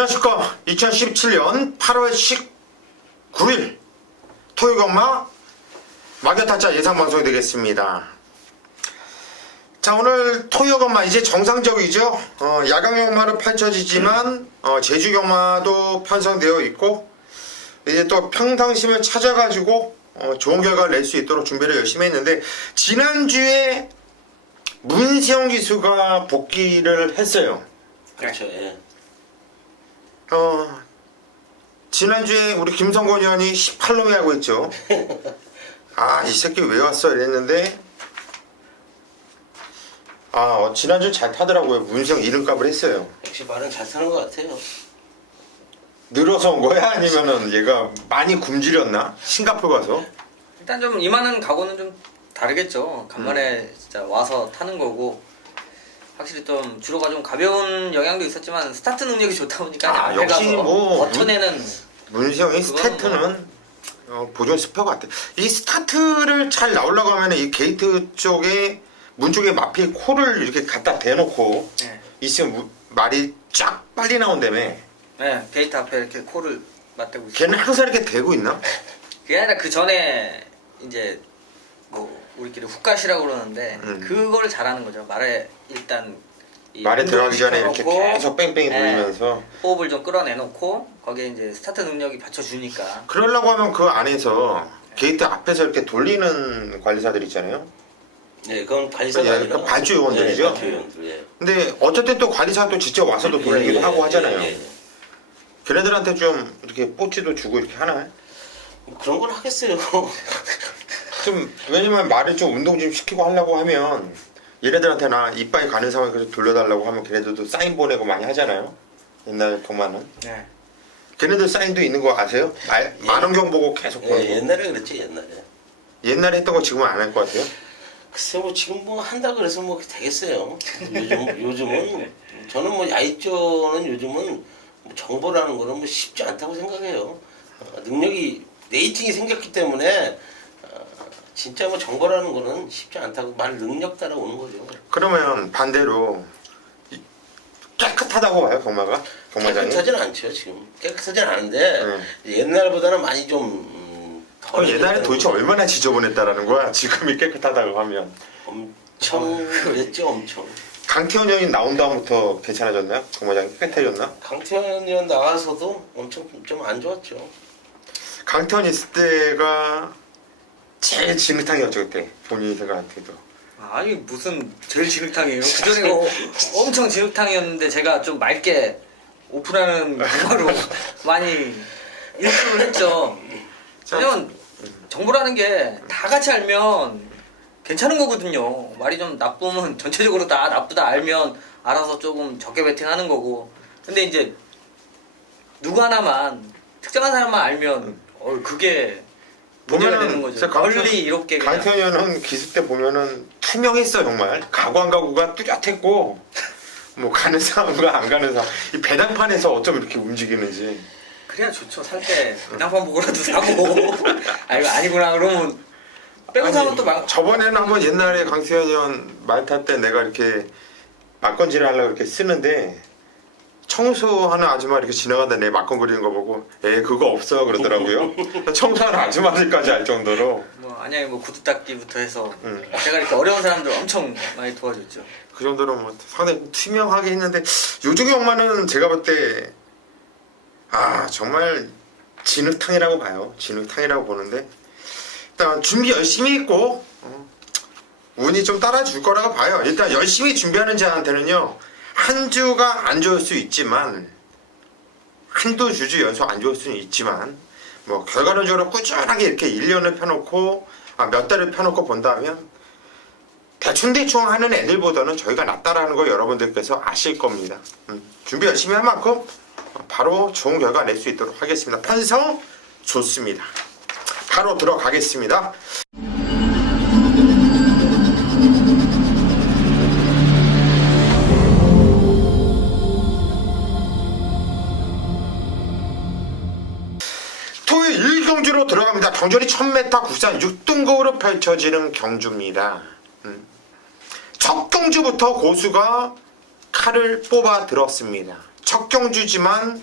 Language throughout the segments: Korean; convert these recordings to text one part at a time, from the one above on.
안녕하십니까. 2017년 8월 19일 토요일경마 막연타짜 예상방송이 되겠습니다. 자, 오늘 토요일경마 이제 정상적이죠. 야간경마로 펼쳐지지만 제주경마도 편성되어 있고 이제 또 평상심을 찾아가지고 좋은 결과를 낼 수 있도록 준비를 열심히 했는데, 지난주에 문세영 기수가 복귀를 했어요. 그렇죠. 예. 지난주에 우리 김성권 의원이 18놈이 하고 있죠. 아, 이 새끼 왜 왔어 이랬는데, 지난주 잘 타더라고요. 문세영 이름값을 했어요. 역시 말은 잘 타는 것 같아요. 늘어서 온 거야? 아니면은 얘가 많이 굶주렸나? 싱가포르 가서? 일단 좀 임하는 각오는 좀 다르겠죠. 간만에 진짜 와서 타는 거고, 확실히 좀 주로가 좀 가벼운 영향도 있었지만 스타트 능력이 좋다 보니까 앞에 역시 가서 뭐 버텨내는. 문세영이 스타트는 보존 스퍼 같아. 이 스타트를 잘 나오려고 하면 이 게이트 쪽에 문 쪽에 마피 코를 이렇게 갖다 대놓고 네. 있으면 말이 쫙 빨리 나온다며. 네, 게이트 앞에 이렇게 코를 맞대고 있어요. 걔는 항상 이렇게 대고 있나? 그게 아니라 그 전에 이제 뭐 우리끼리 훅갓이라고 그러는데 그거를 잘하는 거죠. 말에 일단 이 말에 들어가기 전에 운동을 이렇게 시켜놓고, 계속 뺑뺑이 돌리면서 호흡을 좀 끌어내놓고 거기에 이제 스타트 능력이 받쳐주니까. 그러려고 하면 그 안에서 게이트 앞에서 이렇게 돌리는 관리사들 있잖아요. 네, 그건 관리사가 아니라 그 발주 요원들이죠. 네, 발주 요원들. 예. 근데 어쨌든 또 관리사도 직접 와서도 돌리기도 하고 하잖아요. 예. 걔네들한테 좀 이렇게 뽀찌도 주고 이렇게 하나? 뭐 그런 걸 하겠어요. 좀 왜냐면 말을 좀 운동 좀 시키고 하려고 하면 얘네들한테 나 이빨이 가는 상황에 그래서 돌려달라고 하면 걔네들도 사인 보내고 많이 하잖아요. 옛날 경마는. 네. 걔네들 사인도 있는 거 아세요? 만원경 보고 계속 보는 거. 옛날에 그랬지, 옛날에. 옛날에 했던 거 지금은 안 할 것 같아요. 글쎄 뭐 지금 뭐 한다 그래서 뭐 되겠어요. 요즘은 저는 뭐 야이조는 요즘은 뭐 정보라는 거는 뭐 쉽지 않다고 생각해요. 능력이 레이팅이 생겼기 때문에 진짜 뭐 정보라는 거는 쉽지 않다고 말 능력 따라 오는 거죠. 그러면 반대로 깨끗하다고 봐요, 경마가? 경마장이? 깨끗하진 않죠 지금. 깨끗하진 않은데 옛날보다는 많이 좀 그럼 옛날에 도대체 얼마나 지저분했다라는 거야? 지금이 깨끗하다고 하면. 엄청 그랬죠, 엄청. 강태현 의원이 나온 다음부터 괜찮아졌나요? 경마장이 깨끗해졌나? 강태현 의원 나와서도 엄청 좀 안 좋았죠. 강태현 있을 때가 제일 진흙탕이었죠, 그때. 본인이 생각한테도. 아니 무슨 제일 진흙탕이에요. 그전에 엄청 진흙탕이었는데 제가 좀 맑게 오픈하는 경우로 많이 일주를 했죠. 왜냐면 정보라는 게 다 같이 알면 괜찮은 거거든요. 말이 좀 나쁘면 전체적으로 다 나쁘다 알면 알아서 조금 적게 베팅하는 거고. 근데 이제 누구 하나만 특정한 사람만 알면 그게 문제가 되는 거죠. 널리 이렇게 그냥. 강태현 의원은 기습 때 보면은 투명했어 정말. 가구 안 가구가 뚜렷했고 뭐 가는 사람과 안 가는 사람 이 배당판에서 어쩜 이렇게 움직이는지. 그래야 좋죠. 살 때 배당판 보고라도 사고. 아 이거 아니구나 그러면 빼고 사면 또 막. 저번에는 한번 옛날에 강태현 의원 말 탈 때 내가 이렇게 막건지를 하려고 이렇게 쓰는데 청소하는 아줌마 이렇게 지나가다 내 막건 그리는 거 보고 그거 없어 그러더라고요. 청소하는 아줌마들까지 알 정도로. 뭐 아니야 뭐 구두 닦기부터 해서 제가 이렇게 어려운 사람들 엄청 많이 도와줬죠. 그 정도로 뭐 상당히 투명하게 했는데 요즘 경마는 제가 볼 때 정말 진흙탕이라고 봐요. 진흙탕이라고 보는데 일단 준비 열심히 했고 운이 좀 따라줄 거라고 봐요. 일단 열심히 준비하는 자한테는요 한 주가 안 좋을 수 있지만 한두 주 연속 안 좋을 수는 있지만 뭐 결과론적으로 꾸준하게 이렇게 1년을 펴놓고 몇 달을 펴놓고 본다면 대충 하는 애들보다는 저희가 낫다라는 거 여러분들께서 아실 겁니다. 준비 열심히 할 만큼 바로 좋은 결과 낼 수 있도록 하겠습니다. 편성 좋습니다. 바로 들어가겠습니다. 토요일 1경주로 들어갑니다. 경전이 1000m 국산 6등급으로 펼쳐지는 경주입니다. 첫 경주부터 고수가 칼을 뽑아 들었습니다. 첫 경주지만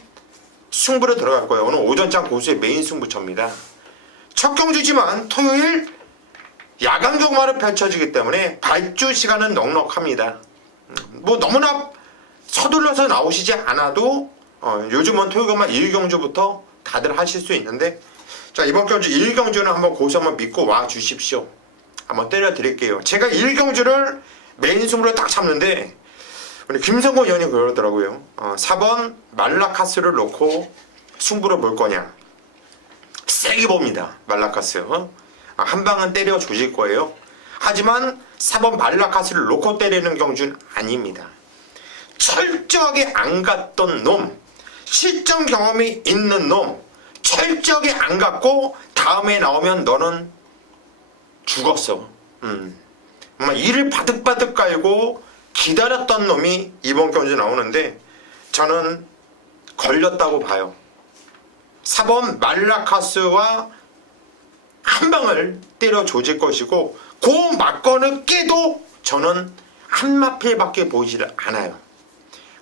승부로 들어갈 거예요. 오늘 오전장 고수의 메인 승부처입니다. 첫 경주지만 토요일 야간 경마로 펼쳐지기 때문에 발주 시간은 넉넉합니다. 뭐 너무나 서둘러서 나오시지 않아도 요즘은 토요일 경마 1경주부터 다들 하실 수 있는데, 자, 이번 경주 1경주는 한번 고수 한번 믿고 와 주십시오. 한번 때려 드릴게요. 제가 1경주를 메인 승부로 딱 잡는데 우리 김성곤 의원이 그러더라고요. 4번 말라카스를 놓고 승부를 볼 거냐. 세게 봅니다. 말라카스. 한 방은 때려 조질 거예요. 하지만 4번 말라카스를 놓고 때리는 경주는 아닙니다. 철저하게 안 갔던 놈, 실전 경험이 있는 놈, 철저하게 안 갔고 다음에 나오면 너는 죽었어. 정말 이를 바득바득 깔고 기다렸던 놈이 이번 경주 나오는데 저는 걸렸다고 봐요. 4번 말라카스와 한 방을 때려 조질 것이고 그 막건을 깨도 저는 한 마필밖에 보이지를 않아요.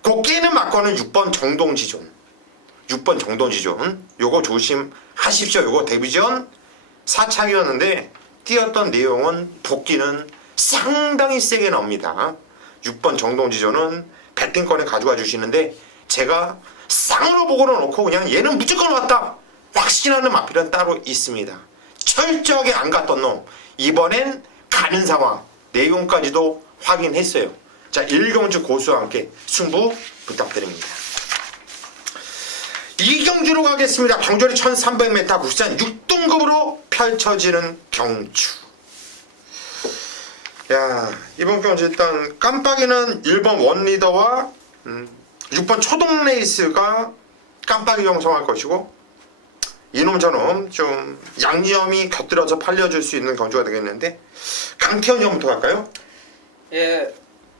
그 깨는 막건은 6번 정동지존. 6번 정동지존. 요거 조심하십시오. 요거 데뷔전 4착이었는데 뛰었던 내용은 복귀는 상당히 세게 나옵니다. 6번 정동지존은 배팅권에 가져가 주시는데 제가 쌍으로 보고는 놓고 그냥 얘는 무조건 왔다 확신하는 마필은 따로 있습니다. 철저하게 안 갔던 놈 이번엔 가는 상황 내용까지도 확인했어요. 자, 1경주 고수와 함께 승부 부탁드립니다. 2경주로 가겠습니다. 경주리 1300m 국산 6등급으로 펼쳐지는 경주. 야, 이번 경주 일단 깜빡이는 1번 원리더와 6번 초동레이스가 깜빡이 형성할 것이고 이놈저놈 좀 양념이 곁들여서 팔려줄 수 있는 경주가 되겠는데 강태현 형부터 갈까요? 예,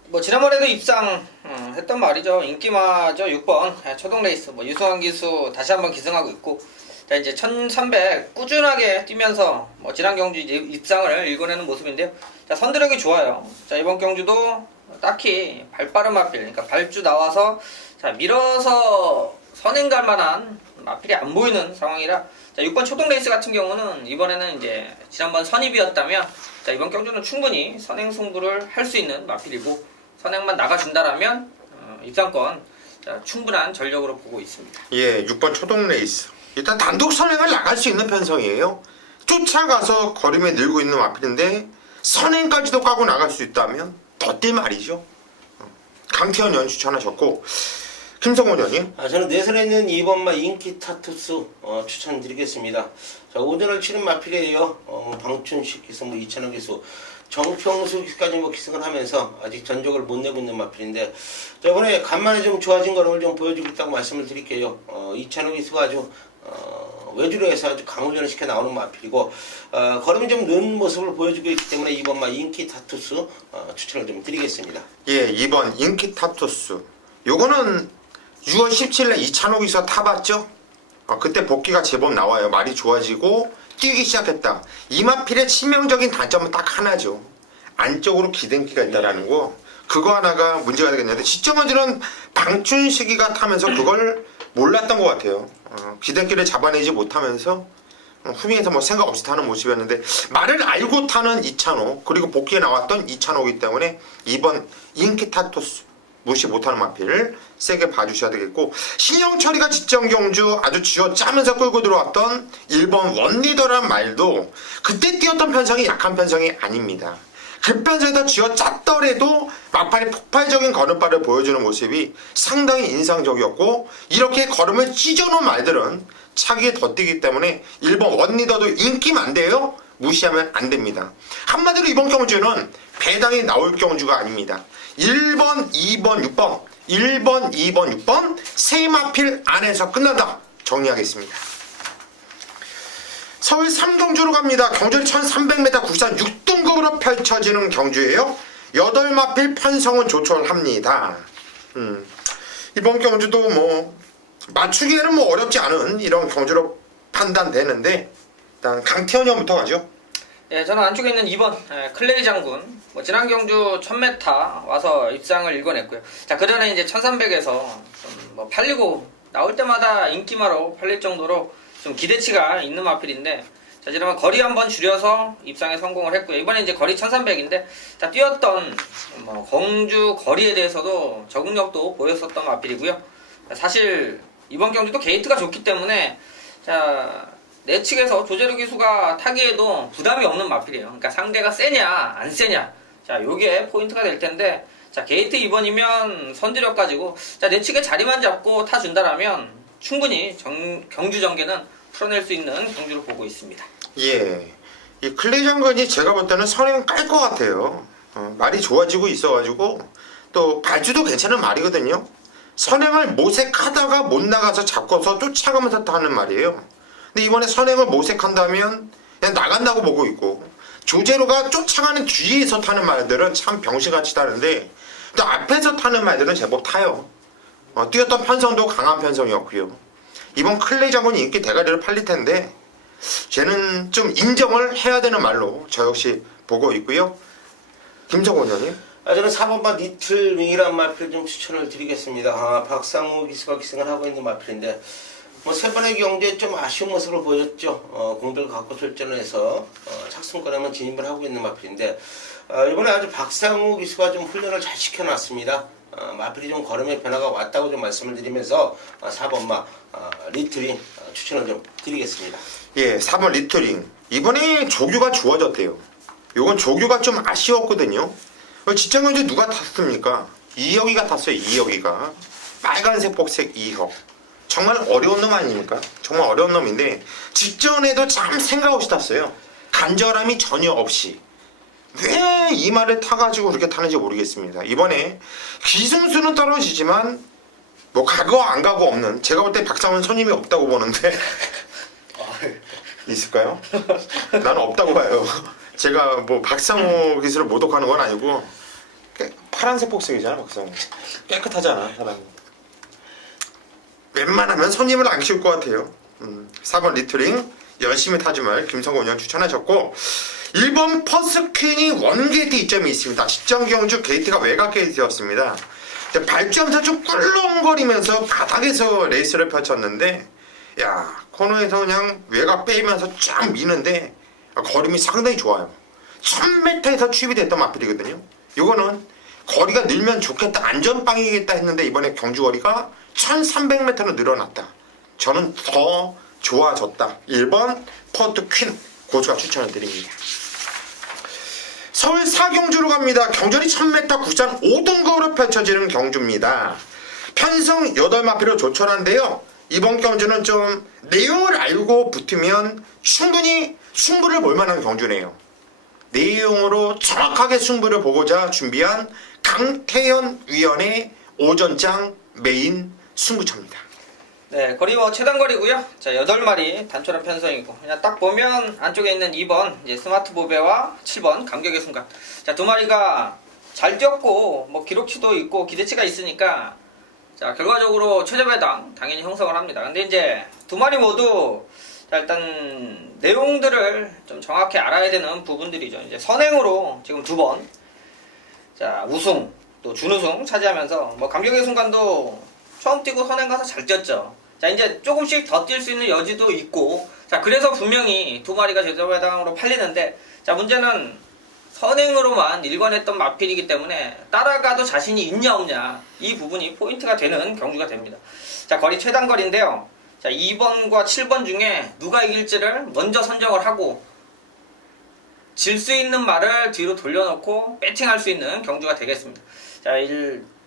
뭐 지난번에도 입상했던 말이죠. 인기마저 6번 초동레이스 뭐 유수환 기수 다시 한번 기승하고 있고, 자 이제 1300 꾸준하게 뛰면서 뭐 지난 경주 이제 입상을 일궈내는 모습인데요. 자, 선두력이 좋아요. 자, 이번 경주도 딱히 발빠른 마필, 그러니까 발주 나와서 자 밀어서 선행 갈 만한 마필이 안 보이는 상황이라, 자 6번 초동 레이스 같은 경우는 이번에는 이제 지난번 선입이었다면 자 이번 경주는 충분히 선행 승부를 할 수 있는 마필이고, 선행만 나가준다라면 입상권 자, 충분한 전력으로 보고 있습니다. 예, 6번 초동 레이스 일단 단독 선행을 나갈 수 있는 편성이에요. 쫓아가서 걸음에 늘고 있는 마필인데 선행까지도 까고 나갈 수 있다면 더 뛸 말이죠. 강태현 연 추천하셨고, 김성훈 연이 저는 내선에 있는 2번마 인기 타투스 추천드리겠습니다. 자, 오전을 치른 마필이에요. 방춘식 기수, 뭐 이찬호 기수, 정평수 기수까지 뭐 기승을 하면서 아직 전적을 못 내고 있는 마필인데, 자, 이번에 간만에 좀 좋아진 걸음을 좀 보여주고 있다고 말씀을 드릴게요. 이찬호 기수가 아주 외주로 해서 아주 강호전을 시켜 나오는 마필이고, 걸음이 좀 는 모습을 보여주고 있기 때문에 2번마 인기 타투스 추천을 좀 드리겠습니다. 예, 2번 인기 타투스 요거는 6월 17일에 이찬호 기수가 타봤죠? 그때 복귀가 제법 나와요. 말이 좋아지고 뛰기 시작했다. 이 마필의 치명적인 단점은 딱 하나죠. 안쪽으로 기den기가 있다라는 거. 그거 하나가 문제가 되겠는데 시청자들은 방춘식이가 타면서 그걸 몰랐던 것 같아요. 기den기를 잡아내지 못하면서 후미에서 뭐 생각 없이 타는 모습이었는데 말을 알고 타는 이찬호, 그리고 복귀에 나왔던 이찬호이기 때문에 2번 인기 타투스 무시 못하는 마필 세게 봐주셔야 되겠고, 신영철이가 직전 경주 아주 쥐어짜면서 끌고 들어왔던 1번 원리더란 말도 그때 뛰었던 편성이 약한 편성이 아닙니다. 그 편성에다 쥐어짰더라도 막판에 폭발적인 걸음발을 보여주는 모습이 상당히 인상적이었고, 이렇게 걸음을 찢어놓은 말들은 차기에 더 뛰기 때문에 1번 원리더도 인기 많대요. 무시하면 안 됩니다. 한마디로 이번 경주는 배당이 나올 경주가 아닙니다. 1번, 2번, 6번 1번, 2번, 6번 세 마필 안에서 끝난다. 정리하겠습니다. 서울 3경주로 갑니다. 경주리 1300m 국산 6등급으로 펼쳐지는 경주예요. 8마필 편성은 조촐합니다. 이번 경주도 뭐 맞추기에는 뭐 어렵지 않은 이런 경주로 판단되는데 일단 강태현 형부터 가죠. 예, 저는 안쪽에 있는 2번 클레이 장군 뭐 지난 경주 1000m 와서 입상을 일궈냈고요. 자, 그전에 이제 1300에서 뭐 팔리고 나올 때마다 인기마로 팔릴 정도로 좀 기대치가 있는 마필인데, 자, 지난번 거리 한번 줄여서 입상에 성공을 했고요. 이번에 이제 거리 1300인데, 자, 뛰었던 뭐 경주 거리에 대해서도 적응력도 보였었던 마필이고요. 자, 사실 이번 경주도 게이트가 좋기 때문에, 자, 내 측에서 조재료 기수가 타기에도 부담이 없는 마필이에요. 그러니까 상대가 세냐 안 세냐, 자, 요게 포인트가 될 텐데, 자, 게이트 2번이면 선두력 가지고, 자, 내 측에 자리만 잡고 타준다라면 충분히 경주 전개는 풀어낼 수 있는 경주를 보고 있습니다. 예, 이 클레이 장군이 제가 볼 때는 선행 깔 것 같아요. 말이 좋아지고 있어가지고 또 발주도 괜찮은 말이거든요. 선행을 모색하다가 못 나가서 잡고서 쫓아가면서 타는 말이에요. 근데 이번에 선행을 모색한다면 그냥 나간다고 보고 있고, 조제로가 쫓아가는 뒤에서 타는 말들은 참 병신같이 타는데, 또 앞에서 타는 말들은 제법 타요. 뛰었던 편성도 강한 편성이었고요. 이번 클레이 장군이 인기 대가리를 팔릴 텐데, 쟤는 좀 인정을 해야 되는 말로 저 역시 보고 있고요. 김성원 의원님. 저는 4번마 리틀 윙이라는 마필을 좀 추천을 드리겠습니다. 박상우 기수가 기승을 하고 있는 마필인데, 뭐 세 번의 경기에 좀 아쉬운 모습을 보였죠. 공백을 갖고 출전을 해서 착순권에만 진입을 하고 있는 마필인데, 이번에 아주 박상우 기수가 좀 훈련을 잘 시켜놨습니다. 마필이 좀 걸음의 변화가 왔다고 좀 말씀을 드리면서 4번마 리틀윙 추천을 좀 드리겠습니다. 예, 4번 리터링. 이번에 조규가 좋아졌대요. 요건 조규가 좀 아쉬웠거든요. 직전 경주 누가 탔습니까? 이혁이가 탔어요. 이혁이가. 빨간색 복색 이혁. 정말 어려운 놈 아닙니까? 정말 어려운 놈인데, 직전에도 참 생각 없이 탔어요. 간절함이 전혀 없이. 왜 이 말을 타가지고 그렇게 타는지 모르겠습니다. 이번에 기승수는 떨어지지만 뭐 가고 안 가고 없는, 제가 볼 때 박상훈 손님이 없다고 보는데 있을까요? 나는 없다고 봐요. 제가 뭐 박상호 기술을 모독하는 건 아니고, 파란색 복색이잖아. 박상호 깨끗하잖아 사람이. 웬만하면 손님을 안 키울 것 같아요. 4번 리트링 열심히 타지 말 김성곤 의원 추천하셨고, 1번 퍼스퀸이 원게이트 이점이 있습니다. 직전 경주 게이트가 외곽 게이트였습니다. 발주하면서 좀 꿀렁거리면서 바닥에서 레이스를 펼쳤는데, 야, 코너에서 그냥 외곽 빼면서 쫙 미는데 거림이 상당히 좋아요. 1000m에서 취입이 됐던 마필이거든요. 이거는 거리가 늘면 좋겠다, 안전빵이겠다 했는데, 이번에 경주 거리가 1300m로 늘어났다. 저는 더 좋아졌다. 1번 퍼트 퀸 고수가 추천을 드립니다. 서울 사경주로 갑니다. 경전이 1000m 국산 5등급으로 펼쳐지는 경주입니다. 편성 8마필로 조촐한데요. 이번 경주는 좀 내용을 알고 붙으면 충분히 승부를 볼 만한 경주네요. 내용으로 정확하게 승부를 보고자 준비한 강태현 위원의 오전장 메인 승부처입니다. 네, 거리와 최단 거리고요. 자, 8마리 단촐한 편성이고, 그냥 딱 보면 안쪽에 있는 2번 이제 스마트 보배와 7번 감격의 순간. 자, 두 마리가 잘 뛰었고 뭐 기록치도 있고 기대치가 있으니까, 자, 결과적으로 최저배당 당연히 형성을 합니다. 근데 이제 두 마리 모두, 자, 일단 내용들을 좀 정확히 알아야 되는 부분들이죠. 이제 선행으로 지금 2번, 자, 우승 또 준우승 차지하면서, 뭐 감격의 순간도 처음 뛰고 선행 가서 잘 뛰었죠. 자, 이제 조금씩 더 뛸 수 있는 여지도 있고, 자, 그래서 분명히 두 마리가 제자배당으로 팔리는데, 자, 문제는 선행으로만 일관했던 마필이기 때문에 따라가도 자신이 있냐 없냐, 이 부분이 포인트가 되는 경주가 됩니다. 자, 거리 최단 거리인데요. 자, 2번과 7번 중에 누가 이길지를 먼저 선정을 하고, 질 수 있는 말을 뒤로 돌려놓고 배팅할 수 있는 경주가 되겠습니다. 자,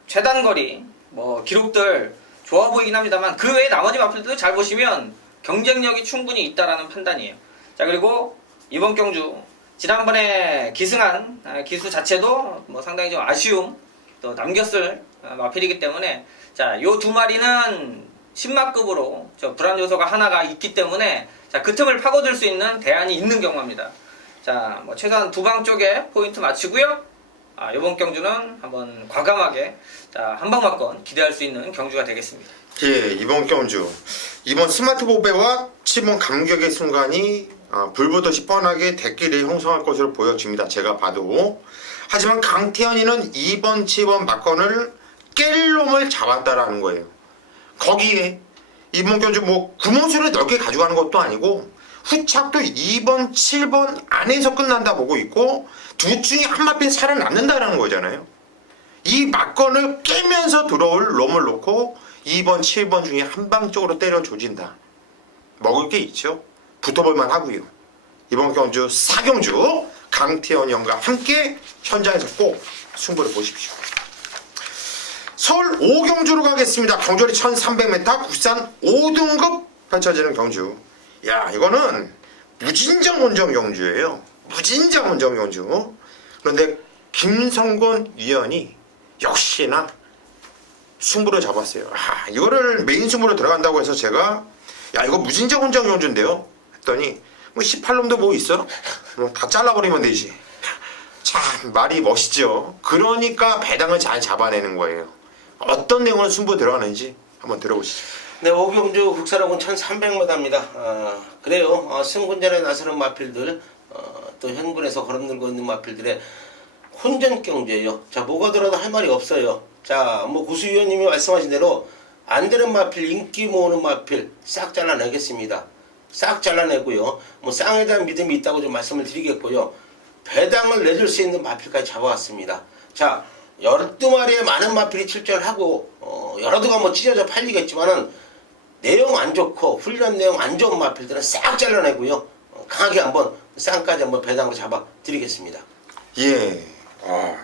최단 거리 뭐 기록들 좋아 보이긴 합니다만, 그 외에 나머지 마필들도 잘 보시면 경쟁력이 충분히 있다라는 판단이에요. 자, 그리고 이번 경주 지난번에 기승한 기수 자체도 뭐 상당히 좀 아쉬움 또 남겼을 마필이기 때문에, 자, 요 두 마리는 신마급으로 저 불안 요소가 하나가 있기 때문에, 자, 그 틈을 파고들 수 있는 대안이 있는 경우입니다. 자, 뭐 최소한 두 방 쪽에 포인트 맞추고요. 이번 경주는 한번 과감하게, 자, 한 방만권 기대할 수 있는 경주가 되겠습니다. 예, 이번 경주, 이번 스마트 보배와 7번 감격의 순간이 불보듯이 뻔하게 대끼리 형성할 것으로 보여집니다. 제가 봐도. 하지만 강태현이는 2번, 7번 막건을 깰 놈을 잡았다라는 거예요. 거기에 이번 경주 뭐 구멍수를 넓게 가져가는 것도 아니고 후착도 2번, 7번 안에서 끝난다 보고 있고 둘 중에 한 마필 살아남는다라는 거잖아요. 이 막건을 깨면서 들어올 놈을 놓고 2번, 7번 중에 한 방 쪽으로 때려 조진다. 먹을 게 있죠. 붙어볼만 하고요. 이번 경주 4경주 강태현 형과 함께 현장에서 꼭 승부를 보십시오. 서울 5경주로 가겠습니다. 경주리 1300m 국산 5등급 펼쳐지는 경주. 야, 이거는 무진장 원정 경주예요. 무진장 원정 경주. 그런데 김성곤 위원이 역시나 승부를 잡았어요. 이거를 메인 승부로 들어간다고 해서 제가 야, 이거 무진장 원정 경주인데요 했더니 뭐 18놈도 뭐 있어? 뭐 다 잘라버리면 되지. 참 말이 멋있죠. 그러니까 배당을 잘 잡아내는 거예요. 어떤 내용으로 승부 들어가는지 한번 들어보시죠. 네, 오경주 국산호군 1300m입니다. 그래요. 승군전에 나서는 마필들, 또 현군에서 걸어들고 있는 마필들의 혼전 경주예요. 자, 뭐가 들어도 할 말이 없어요. 자, 뭐 구수위원님이 말씀하신 대로 안 되는 마필, 인기 모으는 마필 싹 잘라내겠습니다. 싹 잘라내고요. 뭐 쌍에 대한 믿음이 있다고 좀 말씀을 드리겠고요. 배당을 내줄 수 있는 마필까지 잡아왔습니다. 자, 12마리의 많은 마필이 출전하고 여러 두가 뭐 찢어져 팔리겠지만은 내용 안 좋고 훈련 내용 안 좋은 마필들은 싹 잘라내고요. 강하게 한번 쌍까지 한번 배당으로 잡아 드리겠습니다. 예.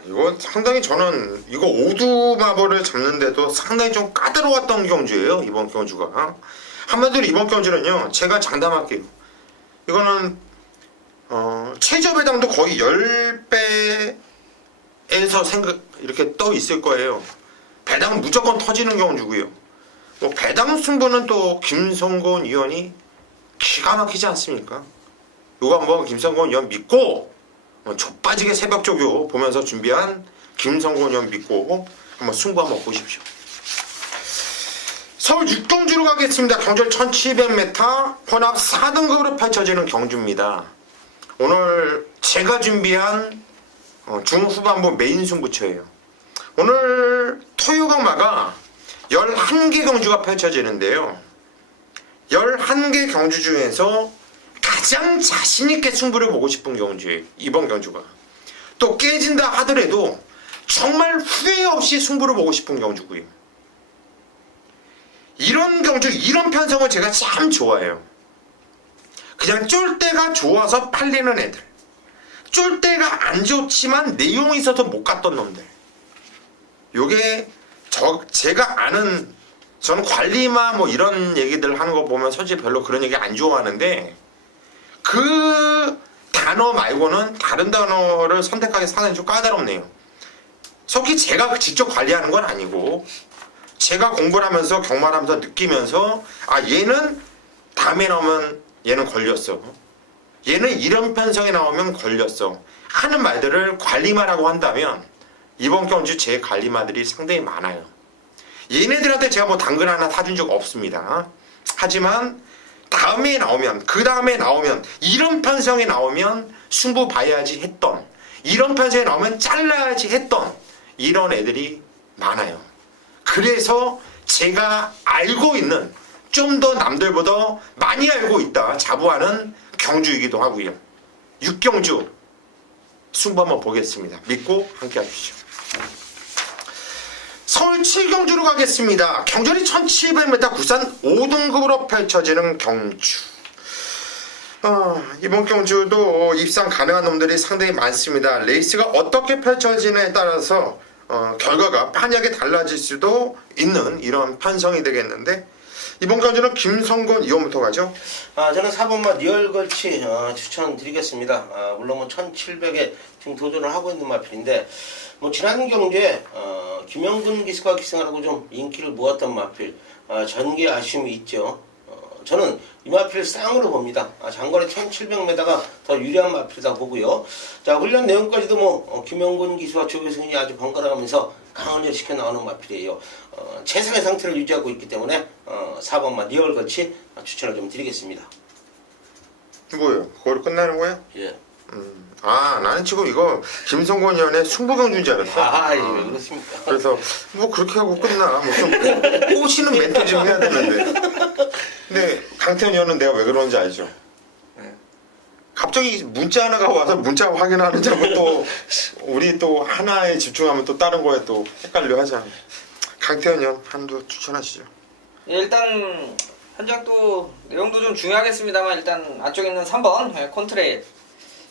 이거 상당히 저는 이거 오두마벌을 잡는데도 상당히 좀 까다로웠던 경주예요. 이번 경주가. 한마디로 이번 경주는요. 제가 장담할게요. 이거는 최저 배당도 거의 10배에서 이렇게 떠 있을 거예요. 배당은 무조건 터지는 경주고요. 뭐 배당 승부는 또 김성곤 위원이 기가 막히지 않습니까? 요거 한번 김성곤 위원 믿고 좆빠지게 새벽 조교 보면서 준비한 김성곤 위원 믿고 한번 승부 한번 보십시오. 서울 6경주로 가겠습니다. 경주를 1700m 혼합 4등급으로 펼쳐지는 경주입니다. 오늘 제가 준비한 중후반부 메인 승부처예요. 오늘 토요강마가 11개 경주가 펼쳐지는데요. 11개 경주 중에서 가장 자신있게 승부를 보고 싶은 경주예요. 이번 경주가. 또 깨진다 하더라도 정말 후회 없이 승부를 보고 싶은 경주고요. 이런 경주, 이런 편성을 제가 참 좋아해요. 그냥 쫄대가 좋아서 팔리는 애들. 쫄대가 안 좋지만 내용이 있어서 못 갔던 놈들. 요게 제가 아는, 저는 관리마 뭐 이런 얘기들 하는 거 보면 솔직히 별로 그런 얘기 안 좋아하는데 그 단어 말고는 다른 단어를 선택하기 상당히 좀 까다롭네요. 속히 제가 직접 관리하는 건 아니고 제가 공부를 하면서 경마하면서 느끼면서 얘는 다음에 나오면 얘는 걸렸어. 얘는 이런 편성에 나오면 걸렸어. 하는 말들을 관리마라고 한다면 이번 경주 제 관리마들이 상당히 많아요. 얘네들한테 제가 뭐 당근 하나 사준 적 없습니다. 하지만 다음에 나오면, 그 다음에 나오면, 이런 편성에 나오면 승부 봐야지 했던, 이런 편성에 나오면 잘라야지 했던 이런 애들이 많아요. 그래서 제가 알고 있는, 좀 더 남들보다 많이 알고 있다 자부하는 경주이기도 하고요. 6경주 승부 한번 보겠습니다. 믿고 함께 하십시오. 서울 7경주로 가겠습니다. 경주리 1700m 국산 5등급으로 펼쳐지는 경주. 이번 경주도 입상 가능한 놈들이 상당히 많습니다. 레이스가 어떻게 펼쳐지느냐에 따라서 결과가 판약에 달라질 수도 있는 이런 편성이 되겠는데 이번 경주는 김성곤 이원부터 가죠. 저는 4번마 리얼걸치 추천드리겠습니다. 물론 뭐 1700에 지금 도전을 하고 있는 마필인데 뭐 지난 경주에 김영근 기수가 기승하라고 좀 인기를 모았던 마필 전개 아쉬움이 있죠. 저는 이 마필을 쌍으로 봅니다. 장거리 1700m가 더 유리한 마필이다 보고요. 자, 훈련 내용까지도 뭐 김영근 기수와 조교승이 아주 번갈아가면서 강을 시켜 나오는 마필이에요. 최상의 상태를 유지하고 있기 때문에 4번마 리얼걸치 추천을 좀 드리겠습니다. 뭐예요? 그거로 끝나는 거야? 예. 아 나는 지금 이거 김성곤 의원의 승부경주인 줄 알았어. 아, 예, 왜 그렇습니까? 그래서 뭐 그렇게 하고 끝나. 뭐좀 꼬시는 멘트 좀 해야 되는데. 근데 강태현 의원은 내가 왜 그러는지 알죠? 네. 갑자기 문자 하나가 와서 문자 확인하는 자고 또 우리 또 하나에 집중하면 또 다른 거에 또 헷갈려 하잖아. 강태현 의원 한두 추천하시죠. 예, 일단 현장도 내용도 좀 중요하겠습니다만 일단 안쪽에 있는 3번 콘트레일.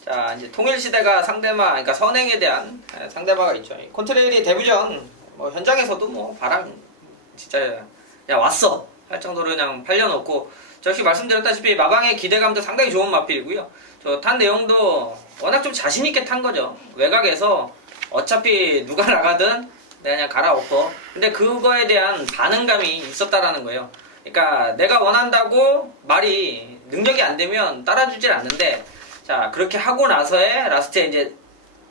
자 이제 통일시대가 상대마 그러니까 선행에 대한 상대마가 있죠. 이 콘트레일이 데뷔전 뭐 현장에서도 뭐 바람 진짜 야 왔어 할 정도로 그냥 팔려놓고 저 역시 말씀드렸다시피 마방의 기대감도 상당히 좋은 마필이고요. 저 탄 내용도 워낙 좀 자신 있게 탄 거죠. 외곽에서 어차피 누가 나가든 내가 그냥 갈아엎어. 근데 그거에 대한 반응감이 있었다라는 거예요. 그러니까 내가 원한다고 말이 능력이 안 되면 따라주질 않는데 자 그렇게 하고 나서의 라스트에 이제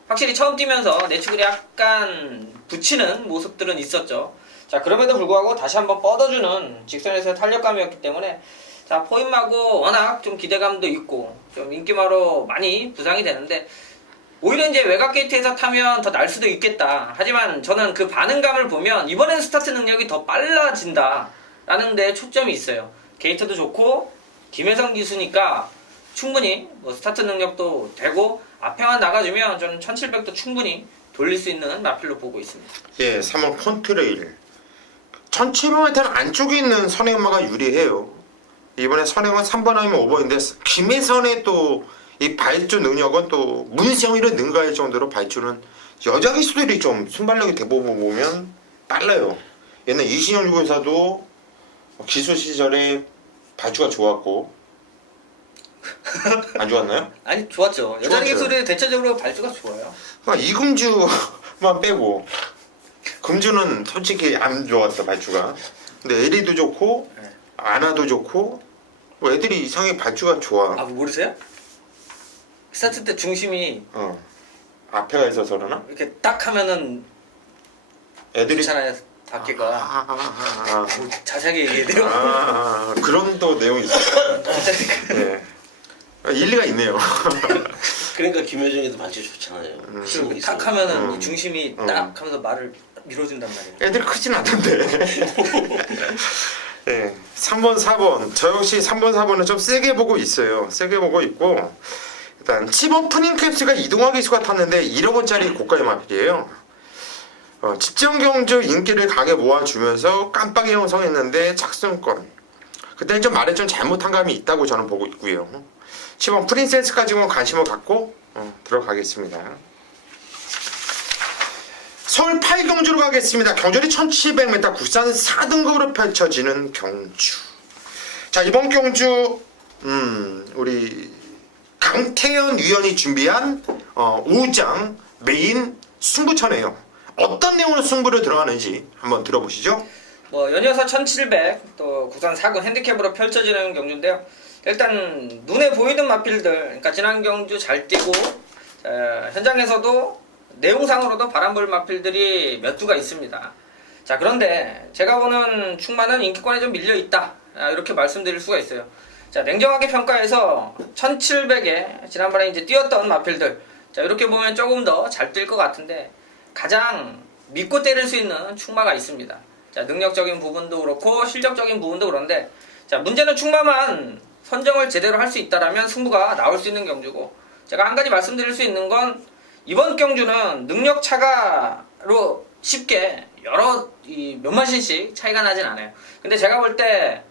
확실히 처음 뛰면서 내추굴이 약간 붙이는 모습들은 있었죠. 자 그럼에도 불구하고 다시 한번 뻗어주는 직선에서의 탄력감이었기 때문에 자 포인마고 워낙 좀 기대감도 있고 좀 인기마로 많이 부상이 되는데 오히려 이제 외곽 게이트에서 타면 더 날 수도 있겠다. 하지만 저는 그 반응감을 보면 이번엔 스타트 능력이 더 빨라진다 라는 데 초점이 있어요. 게이트도 좋고 김혜성 기수니까 충분히 뭐 스타트 능력도 되고 앞에만 나가주면 저는 1700도 충분히 돌릴 수 있는 마필로 보고 있습니다. 예, 3번 콘트레일. 1700m 안쪽에 있는 선행마가 유리해요. 이번에 선행은 3번 하면 오버인데 김혜선의 또 이 발주 능력은 또 문세영이를 능가할 정도로 발주는 여자 기수들이 좀 순발력이 대부분 보면 빨라요. 옛날 이신영 유군사도 기수 시절에 발주가 좋았고 안 좋았나요? 아니 좋았죠. 여자 좋았죠. 기술이 대체적으로 발주가 좋아요. 이금주만 빼고 금주는 솔직히 안 좋았어 발주가. 근데 에리도 좋고 네. 아나도 좋고 뭐 애들이 이상하게 발주가 좋아. 아 모르세요? 스타트 때 중심이 앞에가 있어서 그러나? 이렇게 딱 하면은 애들이 괜찮아요. 바퀴가 뭐 자세하게 얘기해야 돼요. 그런 또 내용이 있어요. 네. 일리가 있네요. 그러니까 김효정이도 반지 좋잖아요. 그 딱 하면은 이 중심이 딱 하면서 말을 밀어준단 말이에요. 애들 크진 않던데. 네. 3번, 4번. 저 역시 3번, 4번은 좀 세게 보고 있어요. 세게 보고 있고 일단 10번 푸닝캡스가 이동화 기수가 탔는데 1억원짜리 고가의 마필이에요. 집정 경주 인기를 강하게 모아주면서 깜빡이 형성했는데 착승권. 그때는 좀 말에 좀 잘못한 감이 있다고 저는 보고 있고요. 10번 프린세스까지는 관심을 갖고 들어가겠습니다. 서울 8경주로 가겠습니다. 경주리 1700m 국산 4등급으로 펼쳐지는 경주. 자 이번 경주 우리 강태현 위원이 준비한 5장 메인 승부처네요. 어떤 내용으로 승부를 들어가는지 한번 들어보시죠. 뭐 연이어서 1700 또 국산 4군 핸디캡으로 펼쳐지는 경주인데요. 일단 눈에 보이는 마필들, 그러니까 지난 경주 잘 뛰고 현장에서도 내용상으로도 바람볼 마필들이 몇 두가 있습니다. 자 그런데 제가 보는 충마는 인기권에 좀 밀려 있다 이렇게 말씀드릴 수가 있어요. 자 냉정하게 평가해서 1700에 지난번에 이제 뛰었던 마필들 자 이렇게 보면 조금 더 잘 뛸 것 같은데 가장 믿고 때릴 수 있는 충마가 있습니다. 자 능력적인 부분도 그렇고 실력적인 부분도 그런데 자 문제는 충마만 선정을 제대로 할 수 있다라면 승부가 나올 수 있는 경주고 제가 한 가지 말씀드릴 수 있는 건 이번 경주는 능력 차가로 쉽게 여러 몇 마신씩 차이가 나진 않아요. 근데 제가 볼 때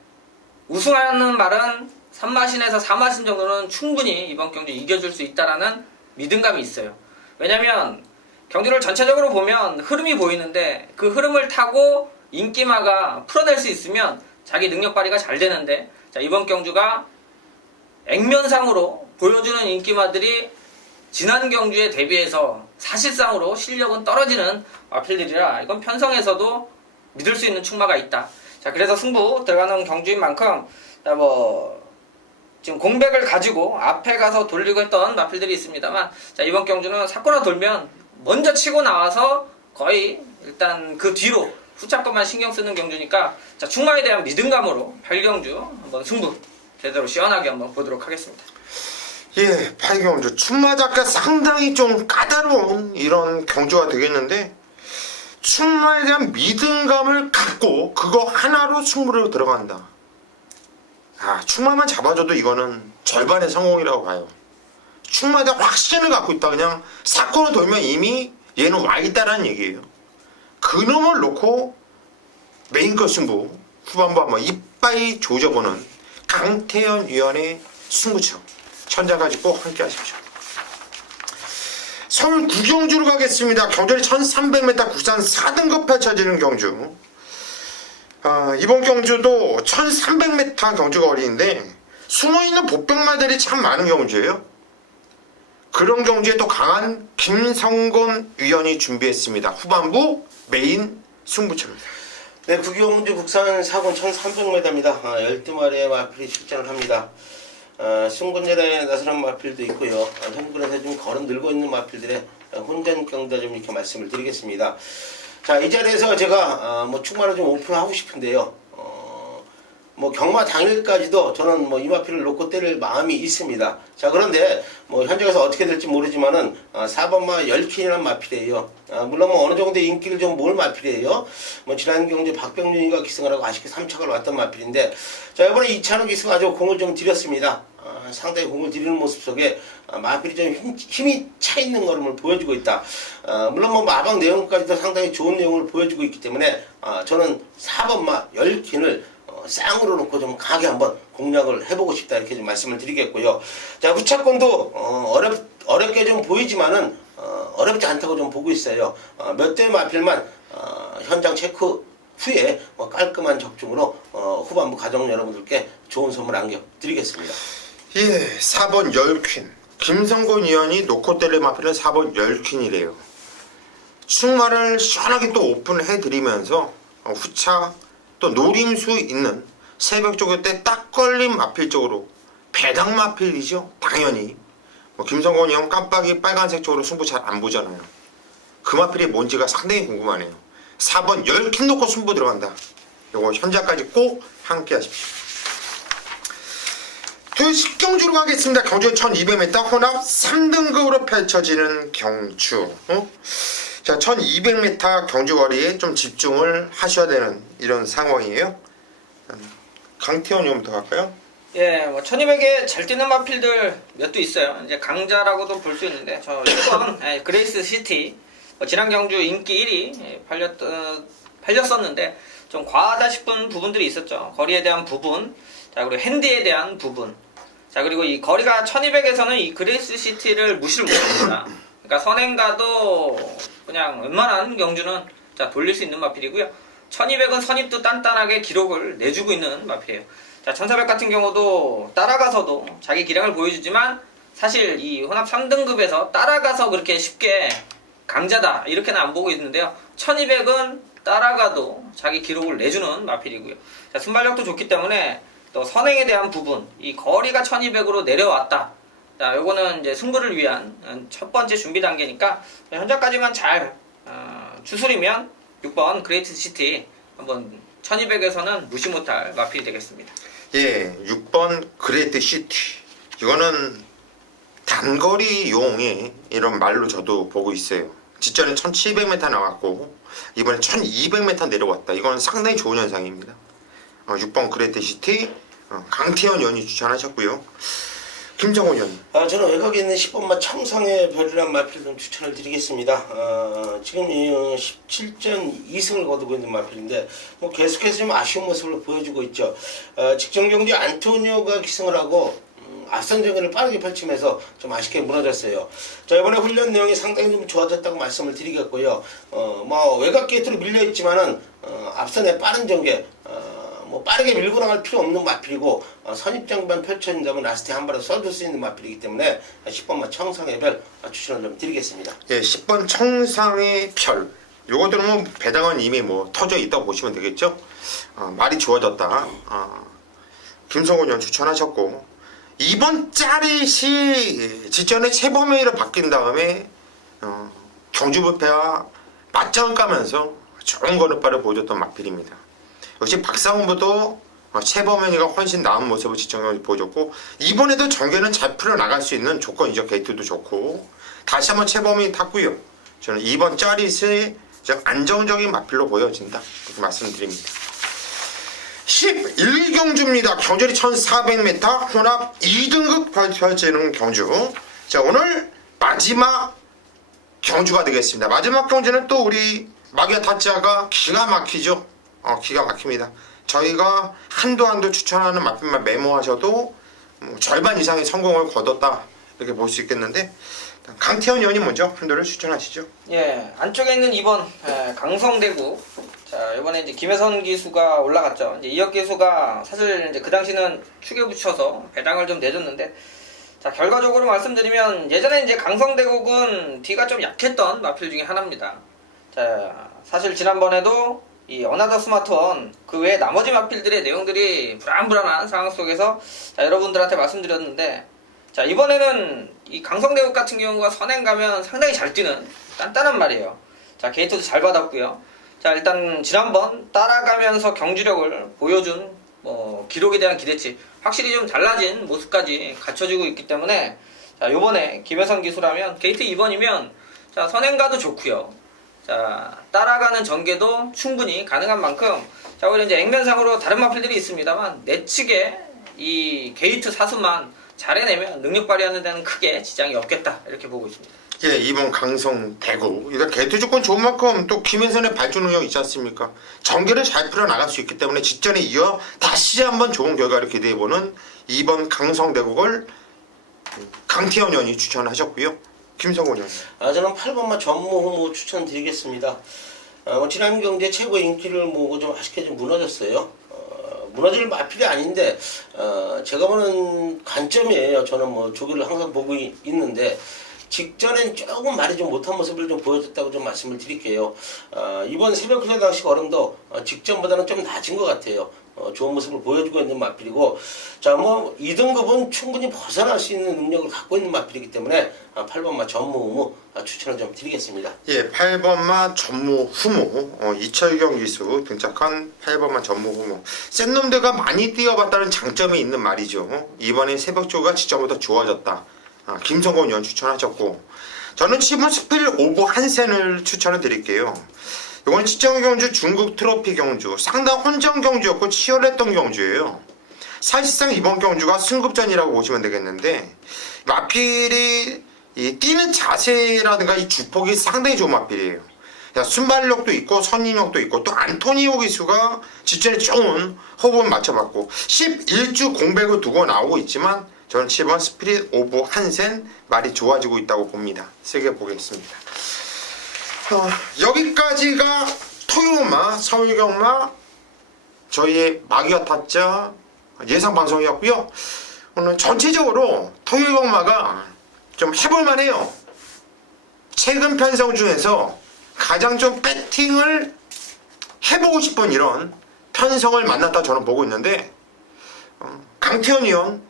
우승하는 말은 3마신에서 4마신 정도는 충분히 이번 경주 이겨줄 수 있다라는 믿음감이 있어요. 왜냐면 경주를 전체적으로 보면 흐름이 보이는데 그 흐름을 타고 인기마가 풀어낼 수 있으면 자기 능력 발휘가 잘 되는데 자 이번 경주가 액면상으로 보여주는 인기마들이 지난 경주에 대비해서 사실상으로 실력은 떨어지는 마필들이라 이건 편성에서도 믿을 수 있는 충마가 있다. 자 그래서 승부 들어가는 경주인 만큼 자 뭐 지금 공백을 가지고 앞에 가서 돌리고 했던 마필들이 있습니다만 자 이번 경주는 사코나 돌면 먼저 치고 나와서 거의 일단 그 뒤로 후차 것만 신경 쓰는 경주니까 자 충마에 대한 믿음감으로 8경주 한번 승부 제대로 시원하게 한번 보도록 하겠습니다. 예, 8경주 충마작가 상당히 좀 까다로운 이런 경주가 되겠는데 충마에 대한 믿음감을 갖고 그거 하나로 승부를 들어간다. 충마만 잡아줘도 이거는 절반의 성공이라고 봐요. 충마에 대한 확신을 갖고 있다. 그냥 사건을 돌면 이미 얘는 와 있다라는 얘기예요. 그놈을 놓고 메인컷 승부 후반부 한번 이빠이 조져보는 강태현 위원의 승부처 천자까지 꼭 함께 하십시오. 서울 구경주로 가겠습니다. 경주는 1300m 국산 4등급 펼쳐지는 경주. 이번 경주도 1300m 경주 거리인데 숨어있는 복병마들이 참 많은 경주예요. 그런 경주에 또 강한 김성곤 위원이 준비했습니다. 후반부 메인 승부처입니다. 네, 구경주 국산 4군 1300m입니다. 12마리의 마필이 출전을 합니다. 승군열에 나서는 마필도 있고요. 현군에서 좀 걸음 늘고 있는 마필들의 혼전경다 좀 이렇게 말씀을 드리겠습니다. 자, 이 자리에서 제가 충마를 좀 오픈하고 싶은데요. 경마 당일까지도 저는 이 마필을 놓고 때릴 마음이 있습니다. 자, 그런데 현재 가서 어떻게 될지 모르지만은 4번마 10킨이라는 마필이에요. 물론 어느 정도 인기를 좀 모을 마필이에요. 지난 경주 박병준이가 기승을 하고 아쉽게 3착을 왔던 마필인데, 자, 이번에 이찬호 기승가지고 공을 좀 들였습니다. 상당히 공을 들이는 모습 속에 마필이 좀 힘이 차 있는 걸음을 보여주고 있다. 물론 마방 내용까지도 상당히 좋은 내용을 보여주고 있기 때문에 저는 4번마 10킨을 쌍으로 놓고 좀 강하게 한번 공략을 해보고 싶다, 이렇게 좀 말씀을 드리겠고요. 자, 후차권도 어렵게 좀 보이지만은 어렵지 않다고 좀 보고 있어요. 몇 대의 마필만 현장 체크 후에 깔끔한 적중으로 후반부 가정 여러분들께 좋은 선물 안겨드리겠습니다. 예, 4번 10퀸 김성곤 위원이 놓고 때릴 마필은 4번 10퀸이래요. 충마를 시원하게 또 오픈해드리면서 후차 또 노림수 있는 새벽 쪽에 때 딱 걸린 마필 쪽으로 배당 마필이죠. 당연히 김성곤 형 깜빡이 빨간색 쪽으로 승부 잘 안 보잖아요. 그 마필이 뭔지가 상당히 궁금하네요. 4번 10킨 놓고 승부 들어간다. 요거 현재까지 꼭 함께 하십시오. 토요일 10경주로 가겠습니다. 경주 1200m 혼합 3등급으로 펼쳐지는 경주. 자, 1200m 경주 거리에 좀 집중을 하셔야 되는 이런 상황이에요. 강태원 형부터 갈까요? 예, 1200에 잘 뛰는 마필들 몇 도 있어요. 이제 강자라고도 볼 수 있는데, 저 1번 그레이스 시티, 지난 경주 인기 1위 팔렸었는데 좀 과하다 싶은 부분들이 있었죠. 거리에 대한 부분, 자, 그리고 핸디에 대한 부분. 자, 그리고 이 거리가 1200에서는 이 그레이스 시티를 무시를 못합니다. 그러니까 선행가도 그냥 웬만한 경주는 자 돌릴 수 있는 마필이고요. 1200은 선입도 단단하게 기록을 내주고 있는 마필이에요. 자, 1400 같은 경우도 따라가서도 자기 기량을 보여주지만 사실 이 혼합 3등급에서 따라가서 그렇게 쉽게 강자다 이렇게는 안 보고 있는데요. 1200은 따라가도 자기 기록을 내주는 마필이고요. 자, 순발력도 좋기 때문에 또 선행에 대한 부분, 이 거리가 1200으로 내려왔다. 자, 요거는 이제 승부를 위한 첫 번째 준비 단계니까 현재까지만 잘 추스리면 6번 그레이트 시티 한번 1200에서는 무시 못할 마필이 되겠습니다. 예, 6번 그레이트 시티. 이거는 단거리용의 이런 말로 저도 보고 있어요. 직전에 1700m 나왔고 이번에 1200m 내려왔다. 이건 상당히 좋은 현상입니다. 6번 그레이트 시티 강태현 의원이 추천하셨고요. 김정훈 의원. 저는 외곽에 있는 10번마 청상의 별이란 마필 좀 추천을 드리겠습니다. 지금 17전 2승을 거두고 있는 마필인데 계속해서 좀 아쉬운 모습을 보여주고 있죠. 직전 경기 안토니오가 기승을 하고 앞선 전개를 빠르게 펼치면서 좀 아쉽게 무너졌어요. 자, 이번에 훈련 내용이 상당히 좀 좋아졌다고 말씀을 드리겠고요. 외곽 게이트로 밀려 있지만은 앞선의 빠른 전개, 빠르게 밀고 나갈 필요 없는 마필이고 선입장만 펼쳐진다면 라스트에 한 발을 써줄 수 있는 마필이기 때문에 10번마 청상의 별 추천을 좀 드리겠습니다. 예, 10번 청상의 별. 요거 들으면 배당은 이미 터져 있다고 보시면 되겠죠. 말이 좋아졌다. 김성훈 의원 추천하셨고 2번 짜릿이 직전에 세범회의로 바뀐 다음에 경주부패와 맞짱을 까면서 좋은 걸음발을 보여줬던 마필입니다. 역시 박상훈부터 최범현이가 훨씬 나은 모습을 지정경기 보여줬고 이번에도 전개는 잘 풀어나갈 수 있는 조건이죠. 게이트도 좋고 다시 한번 최범현이 탔고요. 저는 이번 짜릿의 안정적인 마필로 보여진다 이렇게 말씀드립니다. 11경주입니다. 경주리 1400m 혼합 2등급 펼쳐지는 경주. 자, 오늘 마지막 경주가 되겠습니다. 마지막 경주는 또 우리 마기아 타짜가 기가 막히죠. 기가 막힙니다. 저희가 한도 추천하는 마필만 메모하셔도 절반 이상의 성공을 거뒀다 이렇게 볼 수 있겠는데, 강태현 의원님 먼저 한도를 추천하시죠. 예, 안쪽에 있는 2번 강성대구. 자, 이번에 이제 김혜선 기수가 올라갔죠. 이제 이혁 기수가 사실 이제 그 당시는 축에 붙여서 배당을 좀 내줬는데, 자, 결과적으로 말씀드리면 예전에 이제 강성대국은 뒤가 좀 약했던 마필 중에 하나입니다. 자, 사실 지난번에도 이 어나더 스마트원 그 외에 나머지 마필들의 내용들이 불안불안한 상황 속에서 자, 여러분들한테 말씀드렸는데, 자, 이번에는 이 강성대국 같은 경우가 선행 가면 상당히 잘 뛰는 단단한 말이에요. 자, 게이트도 잘 받았고요. 자, 일단 지난번 따라가면서 경주력을 보여준 기록에 대한 기대치 확실히 좀 달라진 모습까지 갖춰지고 있기 때문에, 자, 요번에 김혜선 기수라면 게이트 2번이면 자, 선행가도 좋고요. 자, 따라가는 전개도 충분히 가능한 만큼, 자, 오히려 이제 액면상으로 다른 마필들이 있습니다만 내측에 이 게이트 사수만 잘 해내면 능력 발휘하는 데는 크게 지장이 없겠다 이렇게 보고 있습니다. 예, 이번 강성 대구 이거 게이트 조건 좋은 만큼 또 김혜선의 발주 능력 있지 않습니까? 전개를 잘 풀어나갈 수 있기 때문에 직전에 이어 다시 한번 좋은 결과를 기대해보는 2번 강성 대국을 강태현 의원이 추천하셨고요. 김성곤 의원. 저는 8번만 전무후무 추천드리겠습니다. 지난 경기에 최고 인기를 모으고 좀 아쉽게 좀 무너졌어요. 무너질 마필이 아닌데 제가 보는 관점이에요. 저는 조기를 항상 보고 있는데 직전엔 조금 말이 좀 못한 모습을 좀 보여줬다고 좀 말씀을 드릴게요. 이번 새벽 투자 당시 걸음도 직전보다는 좀 낮은 것 같아요. 좋은 모습을 보여주고 있는 마필이고, 자, 2등급은 충분히 벗어날 수 있는 능력을 갖고 있는 마필이기 때문에 8번마 전무후무 추천을 좀 드리겠습니다. 예, 8번마 전무후무 이철경 기수 등짝한 8번마 전무후무. 센 놈들과 많이 뛰어봤다는 장점이 있는 말이죠. 이번에 새벽조가 직전보다 좋아졌다. 김성곤 의원 추천하셨고, 저는 7번 스피릿 오브 한센을 추천을 드릴게요. 이건 시청 경주 중국 트로피 경주 상당 혼전 경주였고 치열했던 경주예요. 사실상 이번 경주가 승급전이라고 보시면 되겠는데, 마필이 이 뛰는 자세라든가 이 주폭이 상당히 좋은 마필이에요. 순발력도 있고 선인력도 있고, 또 안토니오 기수가 직전에 좋은 호흡을 맞춰봤고 11주 공백을 두고 나오고 있지만, 저는 7번 스피릿 오브 한센 말이 좋아지고 있다고 봅니다. 세게 보겠습니다. 여기까지가 토요마, 서울경마, 저희의 마기아 타짜 예상 방송이었고요. 오늘 전체적으로 토요경마가 좀 해볼만해요. 최근 편성 중에서 가장 좀 배팅을 해보고 싶은 이런 편성을 만났다 저는 보고 있는데, 강태현 의원,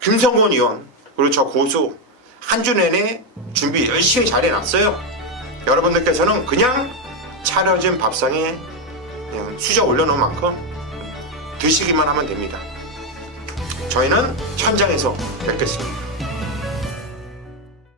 김성곤 의원, 그리고 저 고수 한 주 내내 준비 열심히 잘 해놨어요. 여러분들께서는 그냥 차려진 밥상에 그냥 수저 올려놓은 만큼 드시기만 하면 됩니다. 저희는 현장에서 뵙겠습니다.